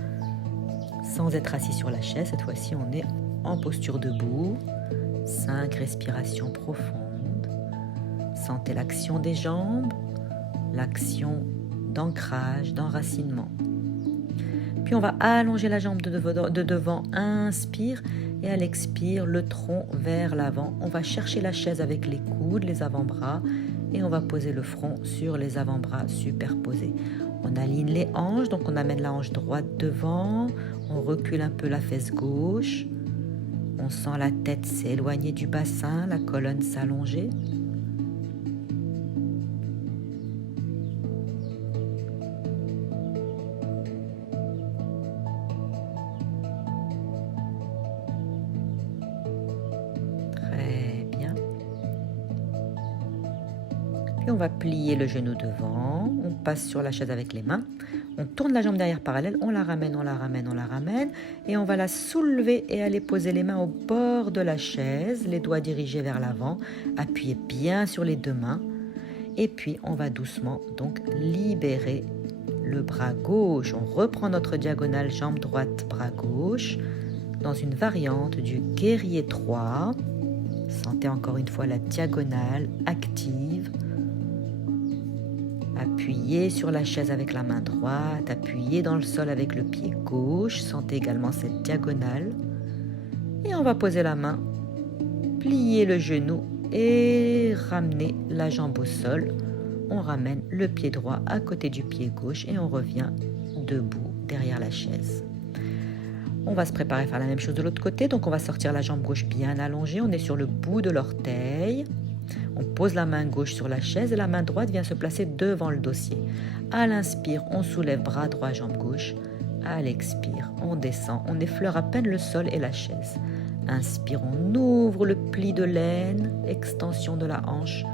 Sans être assis sur la chaise, cette fois-ci on est en posture debout. 5 respirations profondes. Sentez l'action des jambes, l'action d'ancrage, d'enracinement. Puis on va allonger la jambe de devant, inspire et à l'expire, le tronc vers l'avant. On va chercher la chaise avec les coudes, les avant-bras et on va poser le front sur les avant-bras superposés. On aligne les hanches, donc on amène la hanche droite devant, on recule un peu la fesse gauche, on sent la tête s'éloigner du bassin, la colonne s'allonger. Très bien. Puis on va plier le genou devant, on passe sur la chaise avec les mains. On tourne la jambe derrière parallèle, on la ramène, on la ramène, on la ramène. Et on va la soulever et aller poser les mains au bord de la chaise, les doigts dirigés vers l'avant. Appuyez bien sur les deux mains. Et puis, on va doucement donc libérer le bras gauche. On reprend notre diagonale jambe droite, bras gauche, dans une variante du guerrier 3. Sentez encore une fois la diagonale active. Appuyez sur la chaise avec la main droite, appuyez dans le sol avec le pied gauche, sentez également cette diagonale. Et on va poser la main, plier le genou et ramener la jambe au sol. On ramène le pied droit à côté du pied gauche et on revient debout derrière la chaise. On va se préparer à faire la même chose de l'autre côté, donc on va sortir la jambe gauche bien allongée, on est sur le bout de l'orteil. On pose la main gauche sur la chaise et la main droite vient se placer devant le dossier. À l'inspire, on soulève bras droit, jambe gauche. À l'expire, on descend, on effleure à peine le sol et la chaise. Inspire, on ouvre le pli de l'aine, extension de la hanche.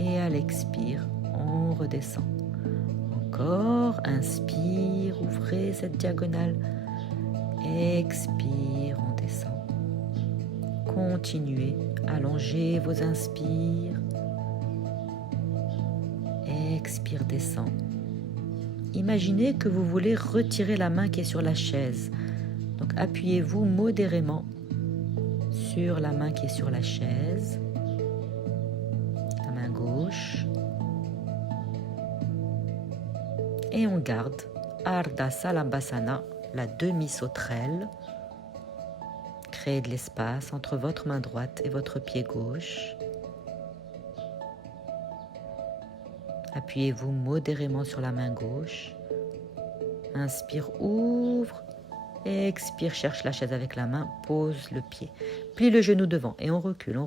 Et à l'expire, on redescend. Encore, inspire, ouvrez cette diagonale. Expire, on descend. Continuez, allongez vos inspires. Expire, descend. Imaginez que vous voulez retirer la main qui est sur la chaise. Donc appuyez-vous modérément sur la main qui est sur la chaise. La main gauche. Et on garde Ardha Salabhasana, la demi-sauterelle. Créez de l'espace entre votre main droite et votre pied gauche. Appuyez-vous modérément sur la main gauche. Inspire, ouvre. Expire, cherche la chaise avec la main, pose le pied. Plie le genou devant et on recule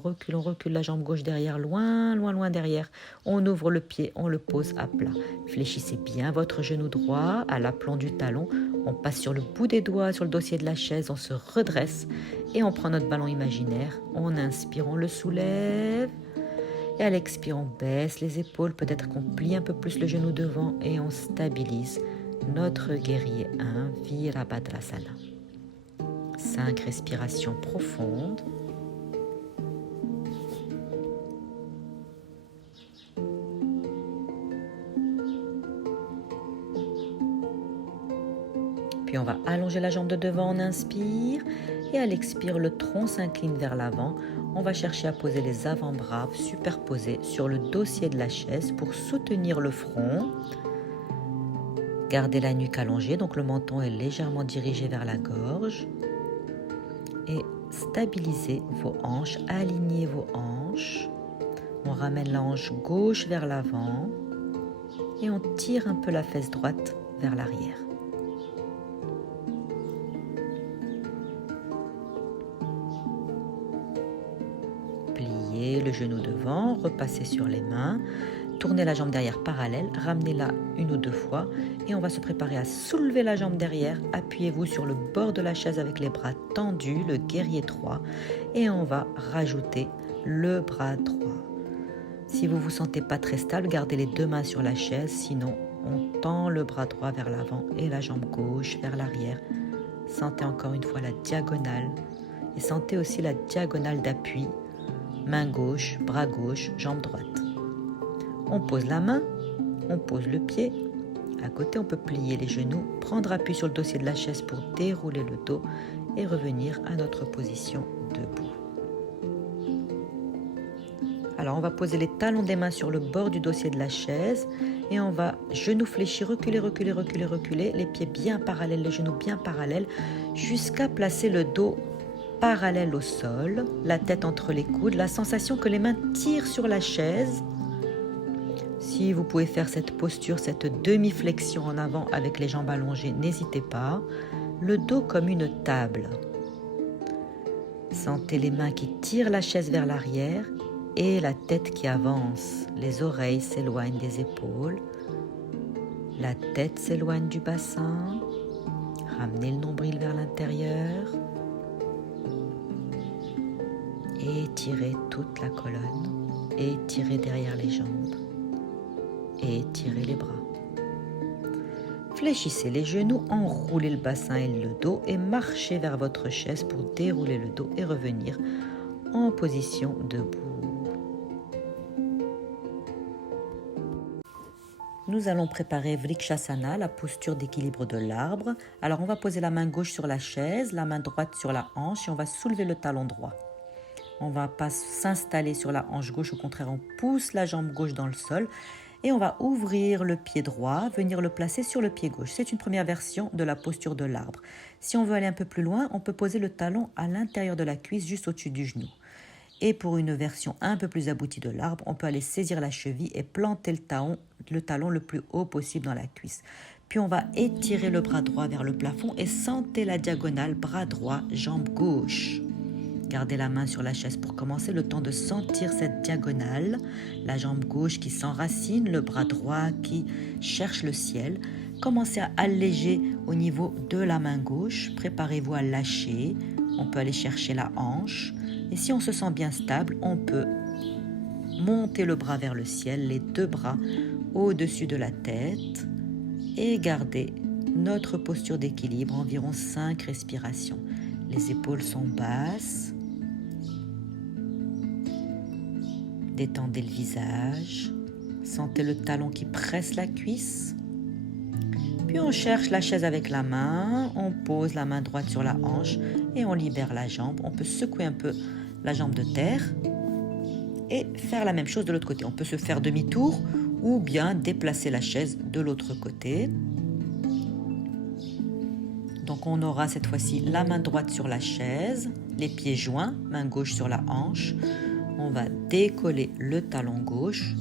la jambe gauche derrière, loin, loin, loin derrière. On ouvre le pied, on le pose à plat. Fléchissez bien votre genou droit à l'aplomb du talon. On passe sur le bout des doigts, sur le dossier de la chaise, on se redresse et on prend notre ballon imaginaire. On inspire, on le soulève. Et à l'expire, on baisse les épaules, peut-être qu'on plie un peu plus le genou devant et on stabilise notre guerrier 1, Virabhadrasana. 5 respirations profondes. Puis on va allonger la jambe de devant, on inspire. Et à l'expire, le tronc s'incline vers l'avant. On va chercher à poser les avant-bras superposés sur le dossier de la chaise pour soutenir le front. Gardez la nuque allongée, donc le menton est légèrement dirigé vers la gorge. Et stabilisez vos hanches, alignez vos hanches. On ramène la hanche gauche vers l'avant et on tire un peu la fesse droite vers l'arrière. Pliez le genou devant, repassez sur les mains. Tournez la jambe derrière parallèle, ramenez-la 1 ou 2 fois et on va se préparer à soulever la jambe derrière. Appuyez-vous sur le bord de la chaise avec les bras tendus, le guerrier 3 et on va rajouter le bras droit. Si vous ne vous sentez pas très stable, gardez les 2 mains sur la chaise, sinon on tend le bras droit vers l'avant et la jambe gauche vers l'arrière. Sentez encore une fois la diagonale et sentez aussi la diagonale d'appui, main gauche, bras gauche, jambe droite. On pose la main, on pose le pied. À côté, on peut plier les genoux, prendre appui sur le dossier de la chaise pour dérouler le dos et revenir à notre position debout. Alors, on va poser les talons des mains sur le bord du dossier de la chaise et on va genoux fléchis, reculer, reculer, reculer, reculer, les pieds bien parallèles, les genoux bien parallèles, jusqu'à placer le dos parallèle au sol, la tête entre les coudes, la sensation que les mains tirent sur la chaise. Si vous pouvez faire cette posture, cette demi-flexion en avant avec les jambes allongées, n'hésitez pas. Le dos comme une table. Sentez les mains qui tirent la chaise vers l'arrière et la tête qui avance. Les oreilles s'éloignent des épaules. La tête s'éloigne du bassin. Ramenez le nombril vers l'intérieur. Étirez toute la colonne. Étirez derrière les jambes. Et étirez les bras. Fléchissez les genoux, enroulez le bassin et le dos et marchez vers votre chaise pour dérouler le dos et revenir en position debout. Nous allons préparer Vrikshasana, la posture d'équilibre de l'arbre. Alors on va poser la main gauche sur la chaise, la main droite sur la hanche et on va soulever le talon droit. On ne va pas s'installer sur la hanche gauche, au contraire on pousse la jambe gauche dans le sol. Et on va ouvrir le pied droit, venir le placer sur le pied gauche. C'est une première version de la posture de l'arbre. Si on veut aller un peu plus loin, on peut poser le talon à l'intérieur de la cuisse, juste au-dessus du genou. Et pour une version un peu plus aboutie de l'arbre, on peut aller saisir la cheville et planter le talon le plus haut possible dans la cuisse. Puis on va étirer le bras droit vers le plafond et sentez la diagonale bras droit, jambe gauche. Gardez la main sur la chaise pour commencer, le temps de sentir cette diagonale, la jambe gauche qui s'enracine, le bras droit qui cherche le ciel. Commencez à alléger au niveau de la main gauche, préparez-vous à lâcher, on peut aller chercher la hanche. Et si on se sent bien stable, on peut monter le bras vers le ciel, les 2 bras au-dessus de la tête et garder notre posture d'équilibre, environ 5 respirations. Les épaules sont basses. Détendez le visage, sentez le talon qui presse la cuisse. Puis on cherche la chaise avec la main, on pose la main droite sur la hanche et on libère la jambe. On peut secouer un peu la jambe de terre et faire la même chose de l'autre côté. On peut se faire demi-tour ou bien déplacer la chaise de l'autre côté. Donc on aura cette fois-ci la main droite sur la chaise, les pieds joints, main gauche sur la hanche. On va décoller le talon gauche,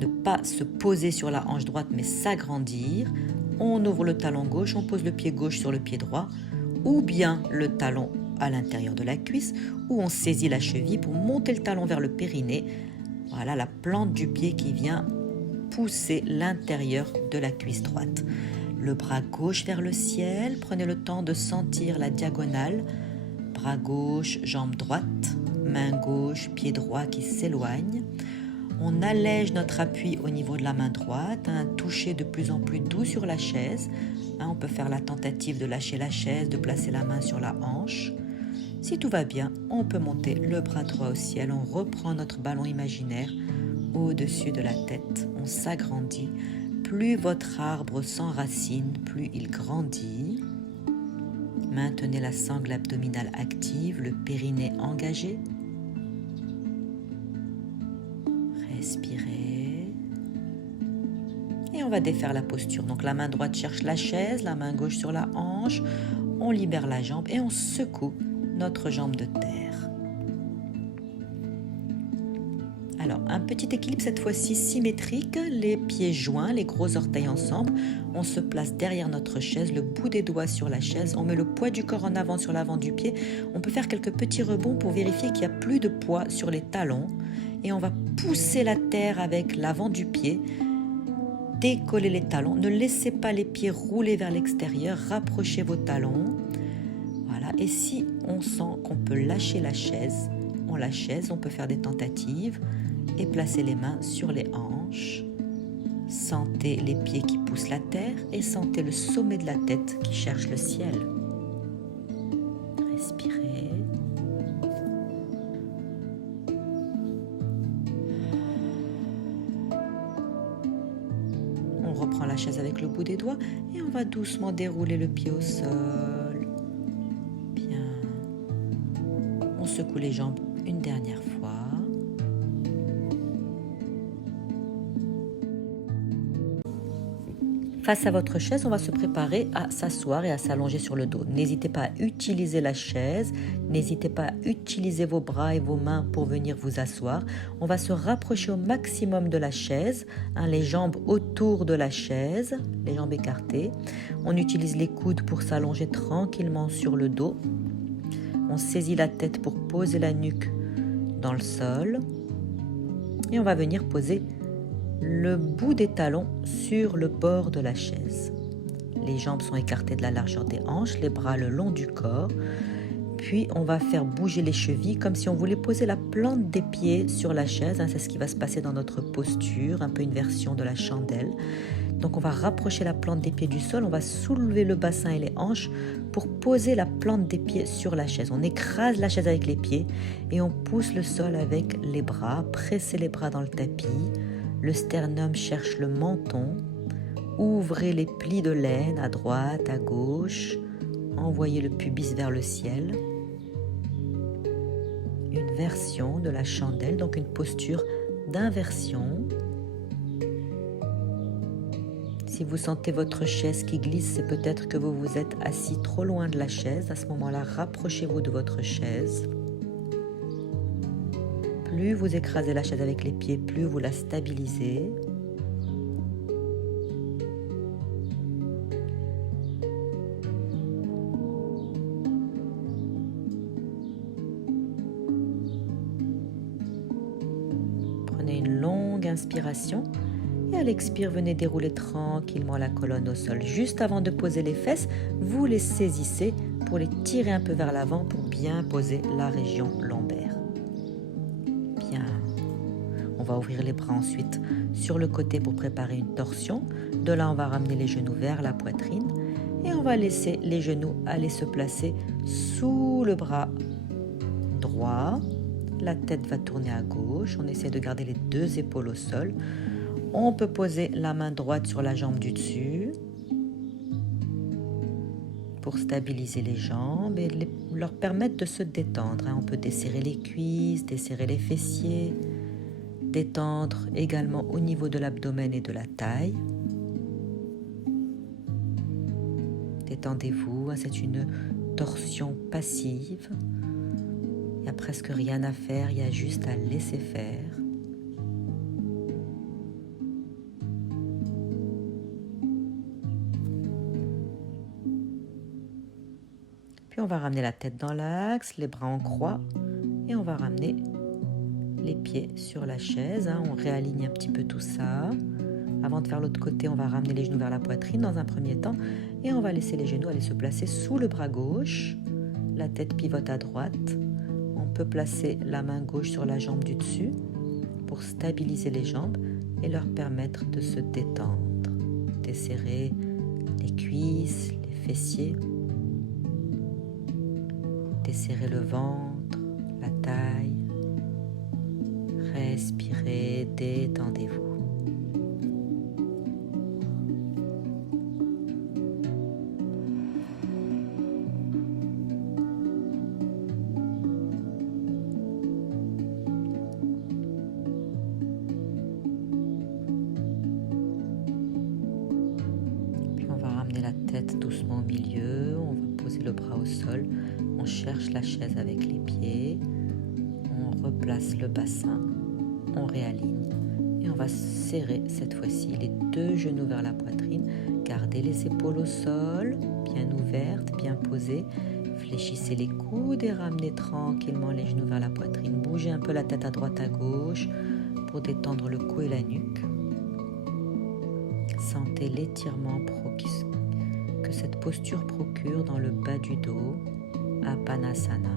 ne pas se poser sur la hanche droite mais s'agrandir. On ouvre le talon gauche, on pose le pied gauche sur le pied droit ou bien le talon à l'intérieur de la cuisse ou on saisit la cheville pour monter le talon vers le périnée. Voilà la plante du pied qui vient pousser l'intérieur de la cuisse droite. Le bras gauche vers le ciel, prenez le temps de sentir la diagonale. Bras gauche, jambe droite, main gauche, pied droit qui s'éloigne. On allège notre appui au niveau de la main droite, un toucher de plus en plus doux sur la chaise. On peut faire la tentative de lâcher la chaise, de placer la main sur la hanche. Si tout va bien, on peut monter le bras droit au ciel. On reprend notre ballon imaginaire au-dessus de la tête. On s'agrandit. Plus votre arbre s'enracine, plus il grandit. Maintenez la sangle abdominale active, le périnée engagé. Respirez. Et on va défaire la posture. Donc la main droite cherche la chaise, la main gauche sur la hanche. On libère la jambe et on secoue notre jambe de terre. Alors, un petit équilibre cette fois-ci symétrique, les pieds joints, les gros orteils ensemble. On se place derrière notre chaise, le bout des doigts sur la chaise. On met le poids du corps en avant sur l'avant du pied. On peut faire quelques petits rebonds pour vérifier qu'il n'y a plus de poids sur les talons. Et on va pousser la terre avec l'avant du pied. Décollez les talons. Ne laissez pas les pieds rouler vers l'extérieur. Rapprochez vos talons. Voilà. Et si on sent qu'on peut lâcher la chaise, on peut faire des tentatives et placer les mains sur les hanches. Sentez les pieds qui poussent la terre et sentez le sommet de la tête qui cherche le ciel. Respirez. On reprend la chaise avec le bout des doigts et on va doucement dérouler le pied au sol. Bien. On secoue les jambes une dernière fois. Face à votre chaise, on va se préparer à s'asseoir et à s'allonger sur le dos. N'hésitez pas à utiliser la chaise, n'hésitez pas à utiliser vos bras et vos mains pour venir vous asseoir. On va se rapprocher au maximum de la chaise, les jambes autour de la chaise, les jambes écartées. On utilise les coudes pour s'allonger tranquillement sur le dos. On saisit la tête pour poser la nuque dans le sol. Et on va venir poser le bout des talons sur le bord de la chaise. Les jambes sont écartées de la largeur des hanches, les bras le long du corps. Puis on va faire bouger les chevilles comme si on voulait poser la plante des pieds sur la chaise. C'est ce qui va se passer dans notre posture, un peu une version de la chandelle. Donc on va rapprocher la plante des pieds du sol, on va soulever le bassin et les hanches pour poser la plante des pieds sur la chaise. On écrase la chaise avec les pieds et on pousse le sol avec les bras. Pressez les bras dans le tapis. Le sternum cherche le menton. Ouvrez les plis de l'aine à droite, à gauche. Envoyez le pubis vers le ciel. Une version de la chandelle, donc une posture d'inversion. Si vous sentez votre chaise qui glisse, c'est peut-être que vous vous êtes assis trop loin de la chaise. À ce moment-là, rapprochez-vous de votre chaise. Plus vous écrasez la chaise avec les pieds, plus vous la stabilisez. Prenez une longue inspiration et à l'expire, venez dérouler tranquillement la colonne au sol. Juste avant de poser les fesses, vous les saisissez pour les tirer un peu vers l'avant pour bien poser la région lombaire. Bien. On va ouvrir les bras ensuite sur le côté pour préparer une torsion. De là, on va ramener les genoux vers la poitrine et on va laisser les genoux aller se placer sous le bras droit. La tête va tourner à gauche. On essaie de garder les deux épaules au sol. On peut poser la main droite sur la jambe du dessus pour stabiliser les jambes et leur permettre de se détendre. On peut desserrer les cuisses, desserrer les fessiers, détendre également au niveau de l'abdomen et de la taille. Détendez-vous, hein, c'est une torsion passive. Il n'y a presque rien à faire, il y a juste à laisser faire. Puis on va ramener la tête dans l'axe, les bras en croix et on va ramener les pieds sur la chaise. On réaligne un petit peu tout ça. Avant de faire l'autre côté, on va ramener les genoux vers la poitrine dans un premier temps et on va laisser les genoux aller se placer sous le bras gauche. La tête pivote à droite. On peut placer la main gauche sur la jambe du dessus pour stabiliser les jambes et leur permettre de se détendre. Desserrer les cuisses, les fessiers. Desserrer le ventre, la taille. Respirez, détendez-vous. Puis on va ramener la tête doucement au milieu, on va poser le bras au sol, on cherche la chaise avec les pieds, on replace le bassin, on réaligne et on va serrer cette fois-ci les deux genoux vers la poitrine. Gardez les épaules au sol, bien ouvertes, bien posées. Fléchissez les coudes et ramenez tranquillement les genoux vers la poitrine. Bougez un peu la tête à droite à gauche pour détendre le cou et la nuque. Sentez l'étirement que cette posture procure dans le bas du dos, Apanasana.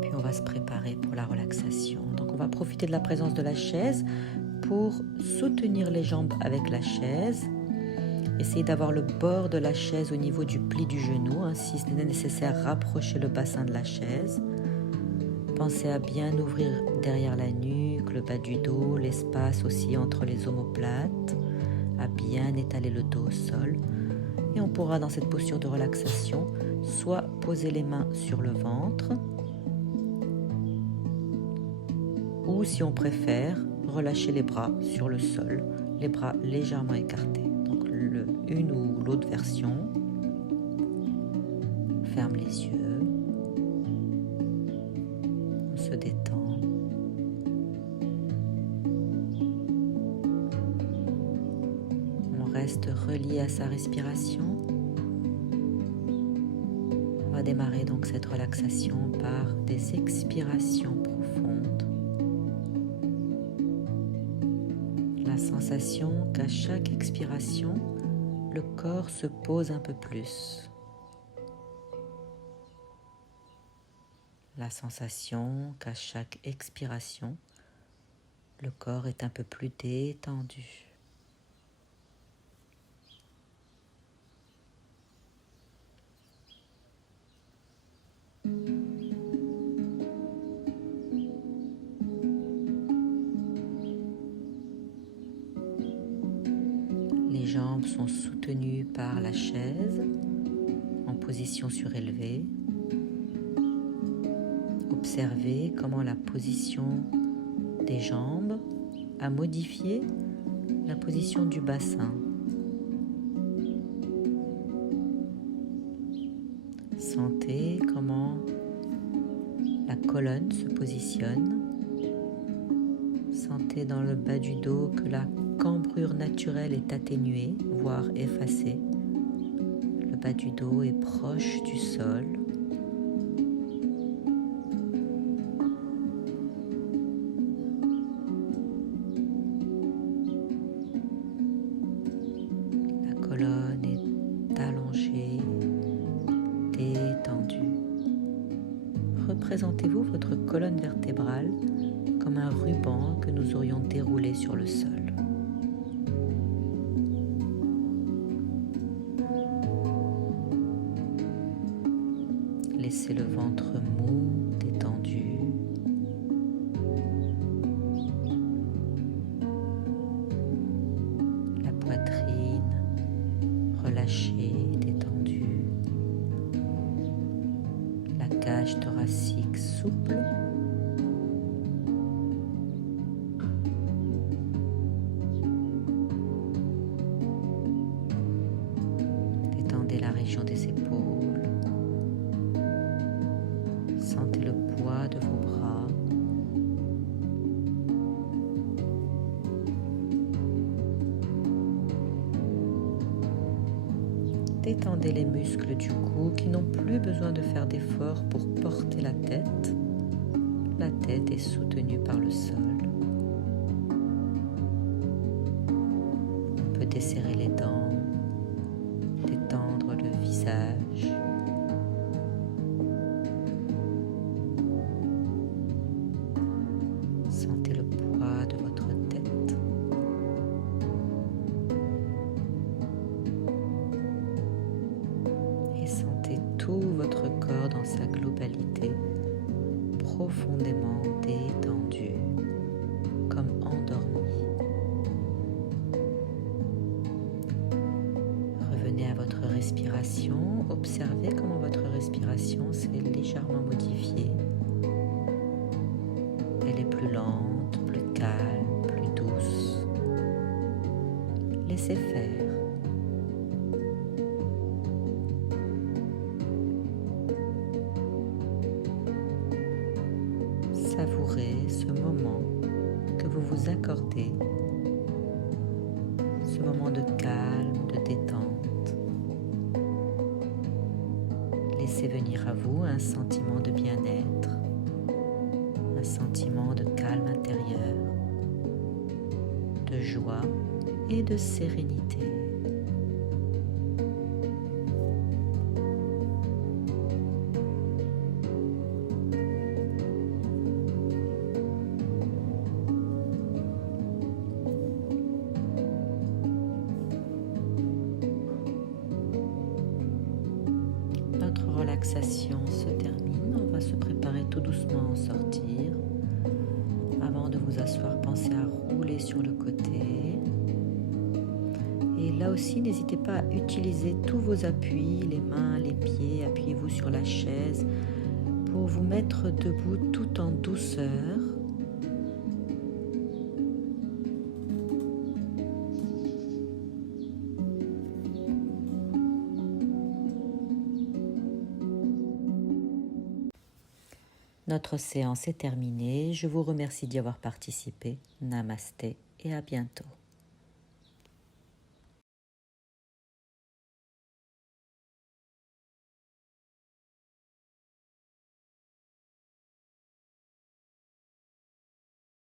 Puis on va se préparer pour la relaxation. Donc on va profiter de la présence de la chaise pour soutenir les jambes avec la chaise. Essayez d'avoir le bord de la chaise au niveau du pli du genou. Si ce n'est nécessaire, rapprochez le bassin de la chaise. Pensez à bien ouvrir derrière la nuque, le bas du dos, l'espace aussi entre les omoplates, à bien étaler le dos au sol. Et on pourra dans cette posture de relaxation soit poser les mains sur le ventre ou si on préfère, relâcher les bras sur le sol, les bras légèrement écartés. Donc une ou l'autre version. On ferme les yeux. On se détend. On reste relié à sa respiration. On va démarrer donc cette relaxation par des expirations profondes. La sensation qu'à chaque expiration, le corps se pose un peu plus. La sensation qu'à chaque expiration, le corps est un peu plus détendu. Les jambes sont soutenues par la chaise en position surélevée. Observez comment la position des jambes a modifié la position du bassin. Sentez comment la colonne se positionne. Sentez dans le bas du dos que la cambrure naturelle est atténuée, voire effacée. Le bas du dos est proche du sol. La colonne est allongée, détendue. Représentez-vous votre colonne vertébrale comme un ruban que nous aurions déroulé sur le sol. Laissez le ventre mou, détendu. relâchée, détendue. La cage thoracique souple. Détendez la région des épaules. Sentez le poids de vos bras. Détendez les muscles du cou qui n'ont plus besoin de faire d'efforts pour porter la tête. La tête est soutenue par le sol. On peut desserrer les dents, détendre le visage. Sentez le poids de votre tête. Et sentez tout votre corps dans sa globalité, profondément détendu, comme endormi. Revenez à votre respiration. Observez comment votre respiration s'est légèrement modifiée. Elle est plus lente, plus calme, plus douce. Laissez faire. Savourez ce moment que vous vous accordez, ce moment de calme, de détente. Laissez venir à vous un sentiment de bien-être, un sentiment de calme intérieur, de joie et de sérénité. Notre relaxation se termine. On va se préparer tout doucement à en sortir. Avant de vous asseoir, pensez à rouler sur le côté. Et là aussi, n'hésitez pas à utiliser tous vos appuis, les mains, les pieds. Appuyez-vous sur la chaise pour vous mettre debout tout en douceur. Notre séance est terminée. Je vous remercie d'y avoir participé. Namasté et à bientôt.